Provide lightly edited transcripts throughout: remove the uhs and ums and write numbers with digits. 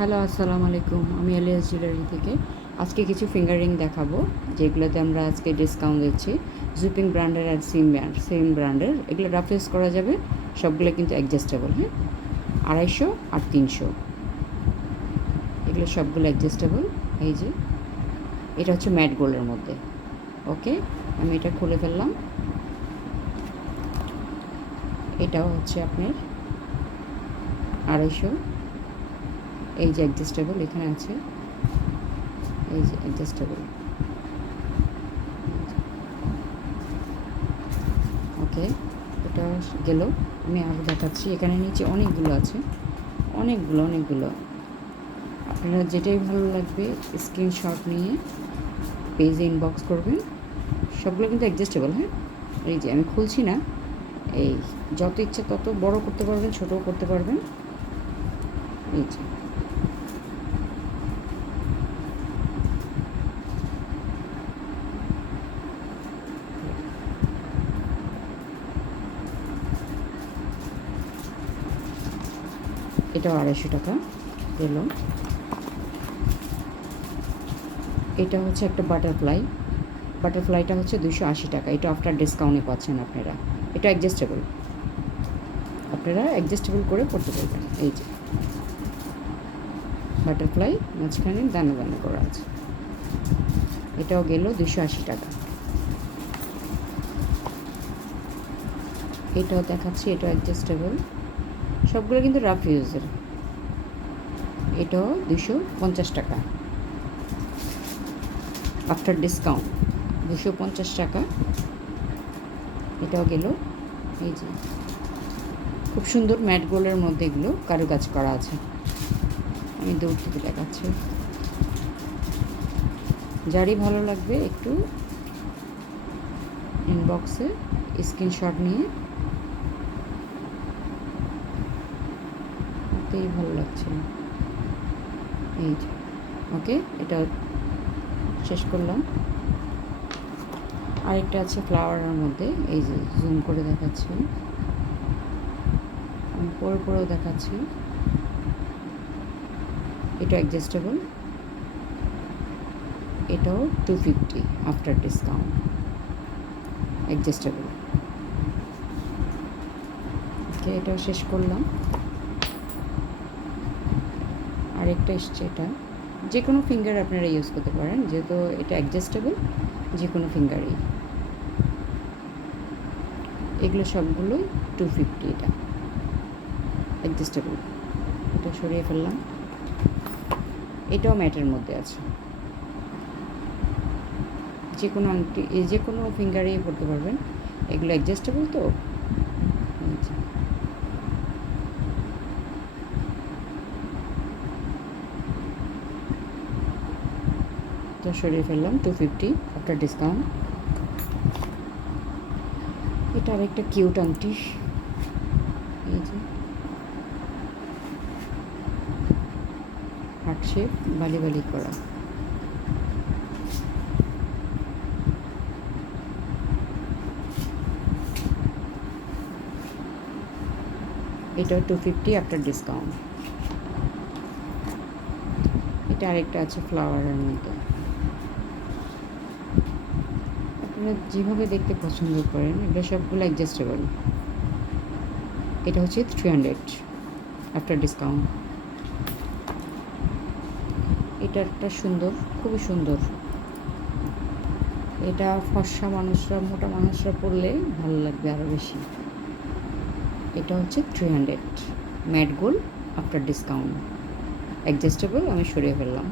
Hello, আসসালামু আলাইকুম। আমি এলিয়াস জুয়েলারি থেকে আজকে কিছু ফিঙ্গার রিং দেখাবো, যেগুলোতে আমরা আজকে ডিসকাউন্ট দিচ্ছি। জুপিং ব্র্যান্ডের আর সেম ব্র্যান্ডের। এগুলো রাফ ইউজ করা যাবে, সবগুলো কিন্তু অ্যাডজাস্টেবল। হ্যাঁ, 250 আর 300, এগুলো সবগুলো অ্যাডজাস্টেবল। এই যে এটা হচ্ছে ম্যাট গোল্ডের মধ্যে। ওকে, আমি এটা খুলে ফেললাম। এটাও হচ্ছে আপনার 250। এই যে অ্যাডজাস্টেবল এখানে আছে, এই যে অ্যাডজাস্টেবল। ওকে, এটা গেল। আমি আরও দেখাচ্ছি, এখানে নিচে অনেকগুলো আছে, অনেকগুলো। আপনারা যেটাই ভালো লাগবে স্ক্রিনশট নিয়ে পেজে ইনবক্স করবেন। সবগুলো কিন্তু অ্যাডজাস্টেবল। হ্যাঁ, এই যে আমি খুলছি না, এই যত ইচ্ছা তত বড় করতে পারবেন, ছোটও করতে পারবেন। এই যে এটাও 250 টাকা গেল। এটা হচ্ছে একটা বাটারফ্লাইটা হচ্ছে 280 টাকা। এটা আফটার ডিসকাউন্টে পাচ্ছেন আপনারা। এটা অ্যাডজাস্টেবল, আপনারা অ্যাডজাস্টেবল করে পড়তে পারবেন। এই যে বাটারফ্লাই, মাঝখানে দানা দানা করা আছে। এটাও গেল 280 টাকা। এটাও দেখাচ্ছি, এটাও অ্যাডজাস্টেবল, সবগুলো কিন্তু রাফ ইউজের। এটাও 250 টাকা আফটার ডিসকাউন্ট, 250 টাকা। এটাও গেল। এই যে খুব সুন্দর ম্যাট গোল্ডের মধ্যে এগুলো কারুকাজ করা আছে। আমি দূর থেকে দেখাচ্ছি, যারই ভালো লাগবে একটু ইনবক্সে স্ক্রিনশট নিয়ে। ওতেই ভালো লাগছে। এই যে ওকে, এটা শেষ করলাম। আরেকটা আছে ফ্লাওয়ারের মধ্যে, এই যে জুম করে দেখাচ্ছি, আমি পরেও দেখাচ্ছি। এটা অ্যাডজাস্টেবল, এটাও 250 আফটার ডিসকাউন্ট, অ্যাডজাস্টেবল। ওকে, এটাও শেষ করলাম। আরেকটা এসছে, এটা যে কোনো ফিঙ্গার আপনারা ইউজ করতে পারেন, যেহেতু এটা অ্যাডজাস্টেবল, যে কোনো ফিঙ্গারই। এগুলো সবগুলো 250, এটা অ্যাডজাস্টেবল। এটা সরিয়ে ফেললাম। এটাও ম্যাটের মধ্যে আছে, যে কোনো আংটি, যে কোনো ফিঙ্গারেই পড়তে পারবেন। এগুলো অ্যাডজাস্টেবল তো। তো সরিয়ে ফেললাম, 250 আফটার ডিসকাউন্ট। এটা আরেকটা কিউট আংটি, এই যে হার্ট শেপ, বালি করা। এটাও 250 আফটার ডিসকাউন্ট। এটা আরেকটা আছে ফ্লাওয়ারের মধ্যে। আপনারা যেভাবে দেখতে পছন্দ করেন, এগুলো সবগুলো অ্যাডজাস্টেবল। এটা হচ্ছে 300 আফটার ডিসকাউন্ট। এটা একটা সুন্দর, খুবই সুন্দর। এটা ফর্সা মানুষরা, মোটা মানুষরা পরলে ভালো লাগবে আরও বেশি। এটা হচ্ছে 300 mat gold after discount, adjustable. আমি সরিয়ে ফেললাম।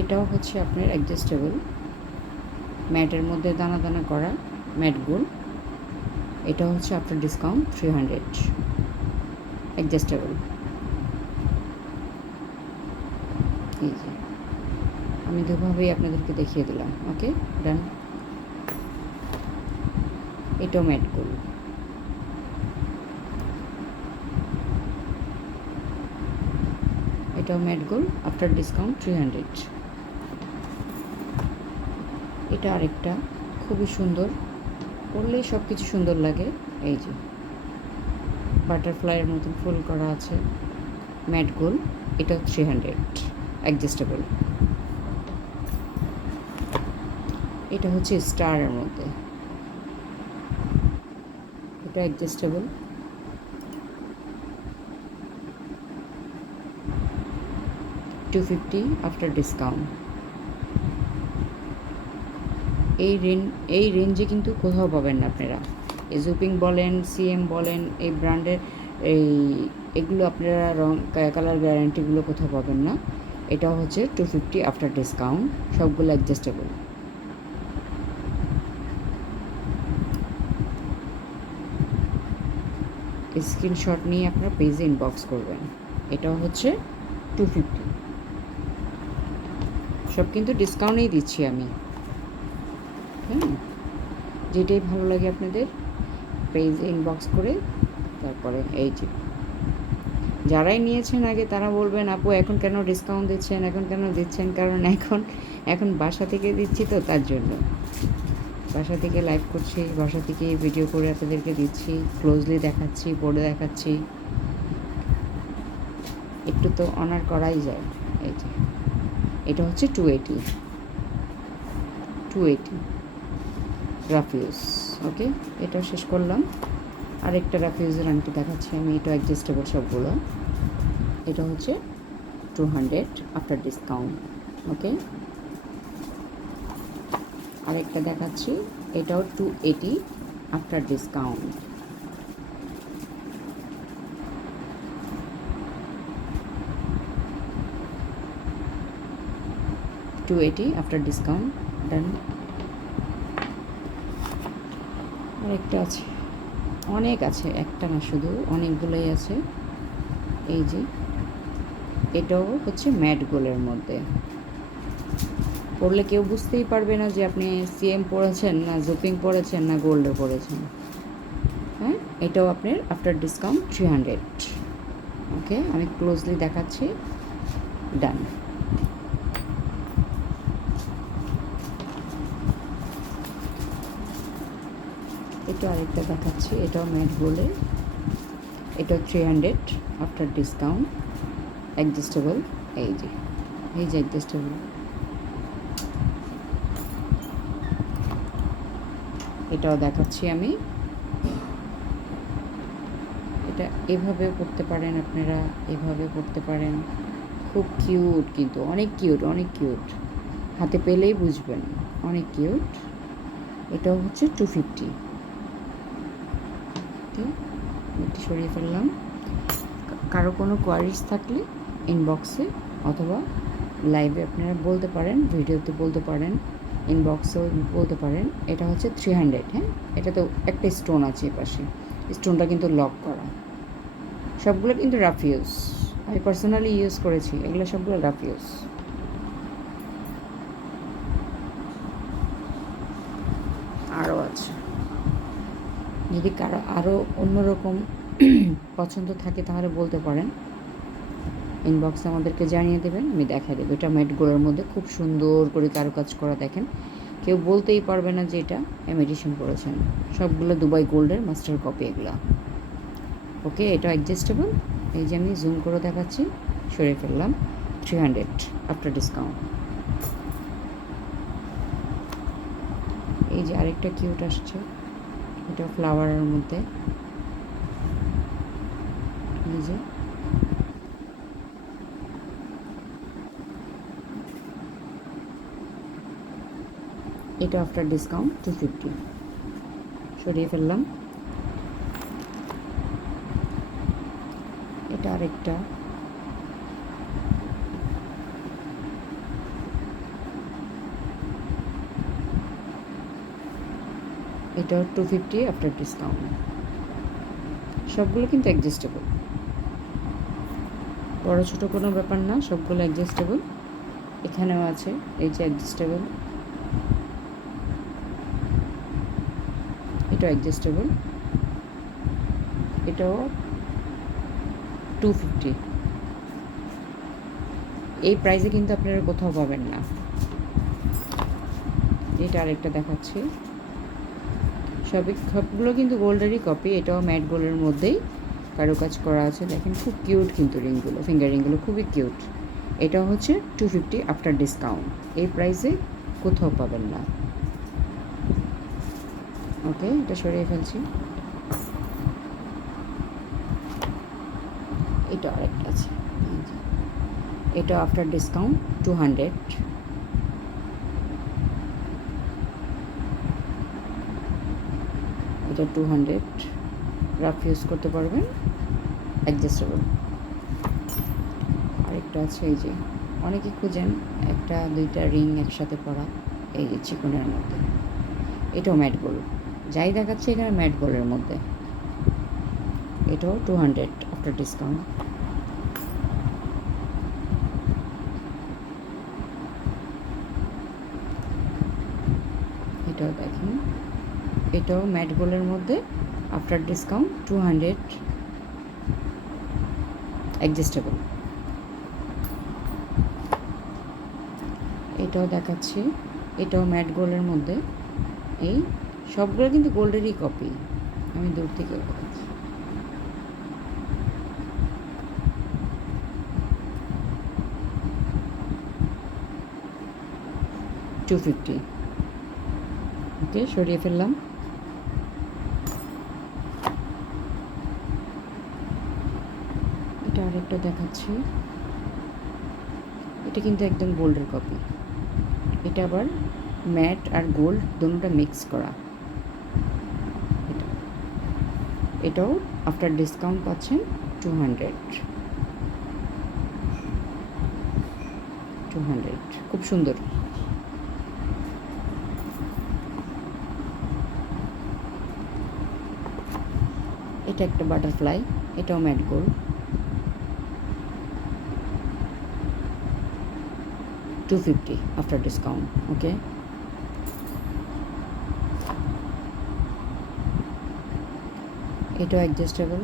এটাও হচ্ছে আপনার অ্যাডজাস্টেবল, ম্যাটের মধ্যে দানা দানা করা ম্যাট গোল্ড। এটা হচ্ছে আফটার ডিসকাউন্ট 300, অ্যাডজাস্টেবল। এই যে আমি দুভাবেই আপনাদেরকে দেখিয়ে দিলাম। ওকে, ডান। এটাও ম্যাট গোল্ড। এটাও ম্যাট গোল্ড আফটার ডিসকাউন্ট 300। এটা আরেকটা খুবই সুন্দর, পরলেই সব কিছু সুন্দর লাগে। এই যে বাটারফ্লাইয়ের মতন ফুল করা আছে, ম্যাট গোল্ড। এটা 300, অ্যাডজাস্টেবল। এটা হচ্ছে স্টারের মধ্যে, এটা অ্যাডজাস্টেবল। $250 after discount. এই রেঞ্জে কিন্তু কোথাও পাবেন না আপনারা। এই জুপিং বলেন, সিএম বলেন, এই ব্র্যান্ডের এগুলো আপনারা রং কালার গ্যারান্টিগুলো কোথাও পাবেন না। এটা হচ্ছে 250 আফটার ডিসকাউন্ট, সবগুলো অ্যাডজাস্টেবল। স্ক্রিনশট নিয়ে আপনারা পেজে ইনবক্স করবেন। এটাও হচ্ছে 250। সব কিন্তু ডিসকাউন্টেই দিচ্ছি আমি। হ্যাঁ, যেটাই ভালো লাগে আপনাদের পেজে ইনবক্স করে তারপরে এই যে যারাই নিয়েছেন আগে তারা বলবেন আপু এখন কেন ডিসকাউন্ট দিচ্ছেন, এখন কেন দিচ্ছেন, কারণ এখন বাসা থেকে দিচ্ছি তো, তার জন্য বাসা থেকে লাইভ করছি, বাসা থেকে ভিডিও করে আপনাদেরকে দিচ্ছি, ক্লোজলি দেখাচ্ছি, বোর্ডে দেখাচ্ছি, একটু তো অনার করাই যায়। এই যে এটা হচ্ছে 280 রাফিউজ। ওকে, এটাও শেষ করলাম। আরেকটা রাফিউজের আংটি দেখাচ্ছি আমি, এটা অ্যাডজাস্টেবল সবগুলো। এটা হচ্ছে 200 আফটার ডিসকাউন্ট। ওকে, আরেকটা দেখাচ্ছি, এটাও 280 আফটার ডিসকাউন্ট। $280 আফটার ডিসকাউন্ট, ডান। আরেকটা আছে, অনেক আছে, একটা না শুধু, অনেকগুলোই আছে। এই যে এটাও হচ্ছে ম্যাট গোলের মধ্যে, পরলে কেউ বুঝতেই পারবে না যে আপনি সিএম পরেছেন না জুপিং পরেছেন না গোল্ডে পরেছেন। হ্যাঁ, এটাও আপনার আফটার ডিসকাউন্ট 300। ওকে, আমি ক্লোজলি দেখাচ্ছি, ডান। এটা আরেকটা দেখাচ্ছি, এটাও ম্যাট গোল্ডের, এটাও 300 আফটার ডিসকাউন্ট, অ্যাডজাস্টেবল। এই যে অ্যাডজাস্টেবল। এটাও দেখাচ্ছি আমি, এটা এভাবেও পড়তে পারেন আপনারা, এভাবে পড়তে পারেন, খুব কিউট, কিন্তু অনেক কিউট, অনেক কিউট, হাতে পেলেই বুঝবেন, অনেক কিউট। এটাও হচ্ছে 250। এটি সরিয়ে ফেললাম। কারো কোনো কোয়ারিজ থাকলে ইনবক্সে অথবা লাইভে আপনারা বলতে পারেন, ভিডিওতে বলতে পারেন, ইনবক্সেও বলতে পারেন। এটা হচ্ছে 300। হ্যাঁ, এটা তো একটা স্টোন আছে এই পাশে, স্টোনটা কিন্তু লক করা। সবগুলো কিন্তু রাফিউজ, আমি পার্সোনালি ইউজ করেছি, এগুলো সবগুলো রাফিউজ। আরও আছে, যদি কারো আরও অন্যরকম পছন্দ থাকে তাহলে বলতে পারেন, ইনবক্সে আমাদেরকে জানিয়ে দেবেন, আমি দেখাই দেবো। এটা ম্যাট গোল্ডের মধ্যে খুব সুন্দর করে কারুকাজ করা, দেখেন কেউ বলতেই পারবে না যে এটা ইমিটেশন করেছেন। সবগুলো দুবাই গোল্ডের মাস্টার কপি এগুলো। ওকে, এটা অ্যাডজাস্টেবল। এই যে আমি জুম করে দেখাচ্ছি, সরিয়ে ফেললাম, 300 আফটার ডিসকাউন্ট। এই যে আরেকটা কিউট আসছে, এটা ফ্লাওয়ারের মধ্যে, এই যে এটা আফটার ডিসকাউন্ট 250, সরিয়ে ফেললাম। এটা আরেকটা, এটা 250 আফটার ডিসকাউন্ট। সবগুলো কিন্তু অ্যাডজাস্টেবল, বড় ছোটো কোনো ব্যাপার না, সবগুলো অ্যাডজাস্টেবল। এখানেও আছে, এই যে অ্যাডজাস্টেবল, এটাও অ্যাডজাস্টেবল, এটাও 250। এই প্রাইসে কিন্তু আপনারা কোথাও পাবেন না। এটা আরেকটা দেখাচ্ছি, সবগুলো কিন্তু গোল্ডেরই কপি, এটাও ম্যাট গোল্ডের মধ্যেই, কারুকাজ করা আছে, দেখেন খুব কিউট কিন্তু রিংগুলো, ফিঙ্গার রিংগুলো খুবই কিউট। এটা হচ্ছে 250 আফটার ডিসকাউন্ট, এই প্রাইসে কোথাও পাবেন না। ওকে, এটা সরিয়ে ফেলছি। এটা আরেকটা আছে, এটা আফটার ডিসকাউন্ট 200। এটা 200, রাফ ইউজ করতে পারবেন, অ্যাডজাস্টেবল। আরেকটা আছে, এই যে অনেকে খুঁজেন একটা দুইটা রিং একসাথে পরা, এই যে চিকনের মধ্যে, এটাও ম্যাট গোল্ড, যাই দেখাচ্ছে এখানে ম্যাট গোল্ডের মধ্যে। এটাও 200 আফটার ডিসকাউন্ট। এটাও দেখেন, এটাও ম্যাট গোল্ডের মধ্যে, আফটার ডিসকাউন্ট 200, অ্যাডজাস্টেবল। এটাও দেখাচ্ছি, এটাও ম্যাট গোল্ডের মধ্যে, এই সবগুলো কিন্তু গোল্ডেরই কপি, আমি দূর থেকে দেখাচ্ছি। $250। ওকে, সরিয়ে ফেললাম। এটা আরেকটা দেখাচ্ছি, এটা কিন্তু একদম গোল্ডের কপি, এটা আবার ম্যাট আর গোল্ড দুটোটা মিক্স করা। এটাও আফটার ডিসকাউন্ট পাচ্ছেন 200। খুব সুন্দর। এটা একটা বাটারফ্লাই, এটাও ম্যাট গোল্ড, 250 আফটার ডিসকাউন্ট। ওকে, এটাও অ্যাডজাস্টেবল,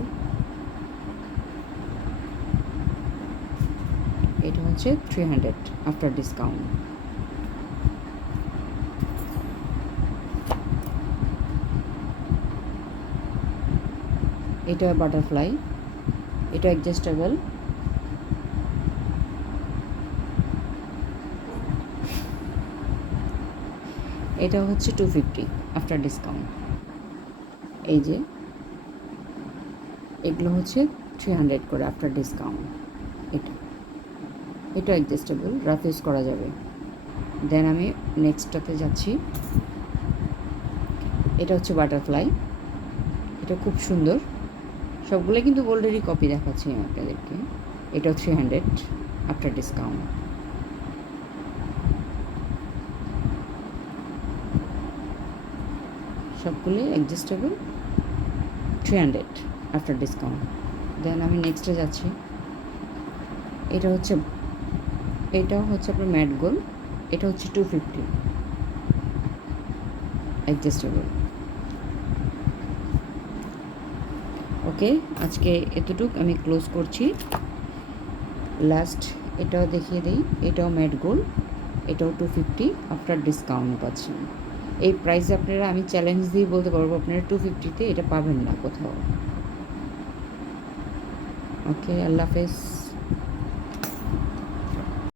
এটা হচ্ছে 300 আফটার ডিসকাউন্ট। এটা বাটারফ্লাই, এটা অ্যাডজাস্টেবল, এটা হচ্ছে 250 আফটার ডিসকাউন্ট। এই যে এগুলো হচ্ছে 300 করে আফটার ডিসকাউন্ট। এটা অ্যাডজাস্টেবল, রাফ ইউজ করা যাবে। দেন আমি নেক্সটটাতে যাচ্ছি, এটা হচ্ছে বাটারফ্লাই, এটা খুব সুন্দর, সবগুলো কিন্তু গোল্ডেরই কপি দেখাচ্ছি আমি আপনাদেরকে। এটাও 300 আফটার ডিসকাউন্ট। সবগুলোই অ্যাডজাস্টেবল, 300 আফটার ডিসকাউন্ট। দেন আমি নেক্সটে যাচ্ছি, এটাও হচ্ছে আপনার ম্যাট গোল্ড, এটা হচ্ছে 250, অ্যাডজাস্টেবল। ওকে, আজকে এতটুক আমি ক্লোজ করছি। লাস্ট এটাও দেখিয়ে দিই, এটাও ম্যাট গোল্ড, এটাও 250 আফটার ডিসকাউন্ট পাচ্ছেন। এই প্রাইসে আপনারা, আমি চ্যালেঞ্জ দিয়ে বলতে পারবো, আপনারা 250-তে এটা পাবেন না কোথাও। ওকে, আল্লাহ হাফেজ।